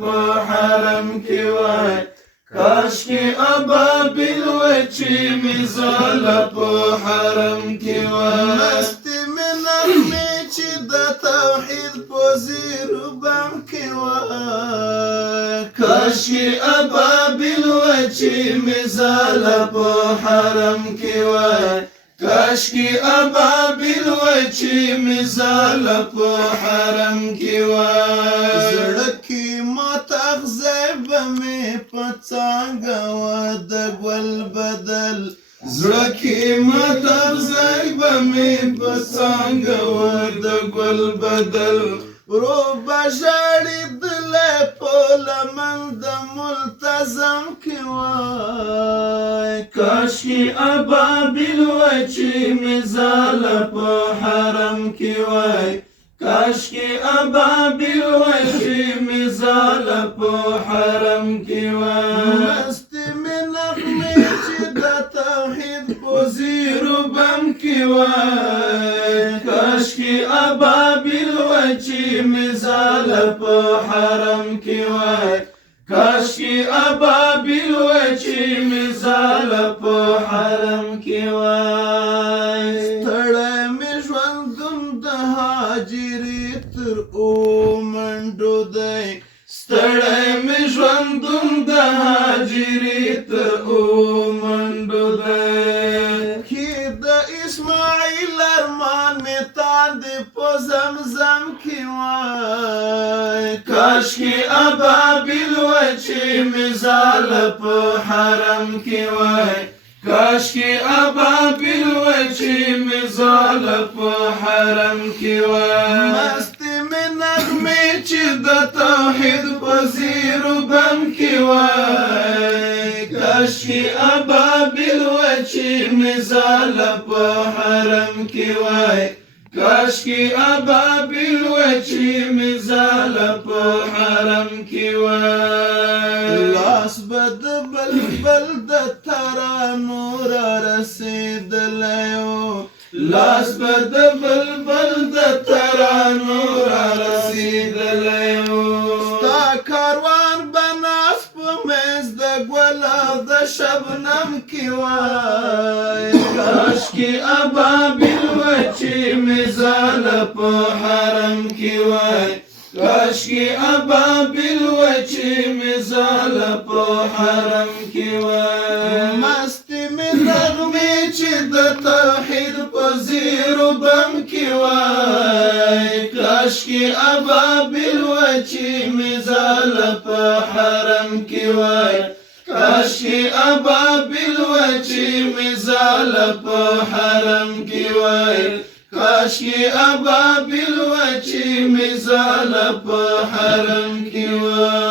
په حرم کې وای کاشکي ابابیل وای چې مزاله په حرم کې وای مستي مې نغمې چې د توحید په زیرو بام کې وای کاشکي ابابیل وای چې مزاله په حرم کې وای کاشکي ابابیل وای چې مزاله په حرم کې وای زړه کې ماته اغزی به مې په څانګه وه د ګل بدل زړه کې ماته اغزی به مې په څانګه وه د ګل بدل ورو به ژړېدلی په لمن د ملتزم کې وای کاشکي ابابیل وای چې مزاله په حرم کې وای کاشکي ابابیل وای چې مزاله په حرم کې وای مستي مې نغمې چې د توحید په زیرو بم کې وای کاشکي ابابیل وای چې مزاله په حرم کې وای کاشکي ابابیل وای چې مزاله په حرم کې وای ستړی مې ژوندون د هاجرې تر منډو دی ستړی مې ژوندون د هاجرې تر منډو دی کې د اسماعیل ارمان مې تاندې په زمزم کې وای کاشکي ابابیل وای چې مزاله په حرم کې وای کاشکي ابابیل وای چې مزاله په حرم کې وای مستي مې نغمې چې د توحید په زیرو بم کې وای کاشکي ابابیل وای چې مزاله په حرم کې وای کاشکي ابابیل وای چې مزاله په حرم کې وای لاس به د بلبل د ترانو را رسېدلی و لاس به د بلبل د ترانو را رسېدلی و ستا کاروان به ناست په منځ د ګل او د شبنم کې وای کاشکي ابابیل وای چې مزاله په حرم کې وای کاشکي ابابیل وای چې مزاله په حرم کې وای مستي مې نغمې چې د توحید په زیرو بم کې وای کاشکي ابابیل وای چې مزاله په حرم کې وای کاشکي ابابیل وای چې مزاله په حرم کې وای کاشکي ابابیل وای چې مزاله په حرم کې وای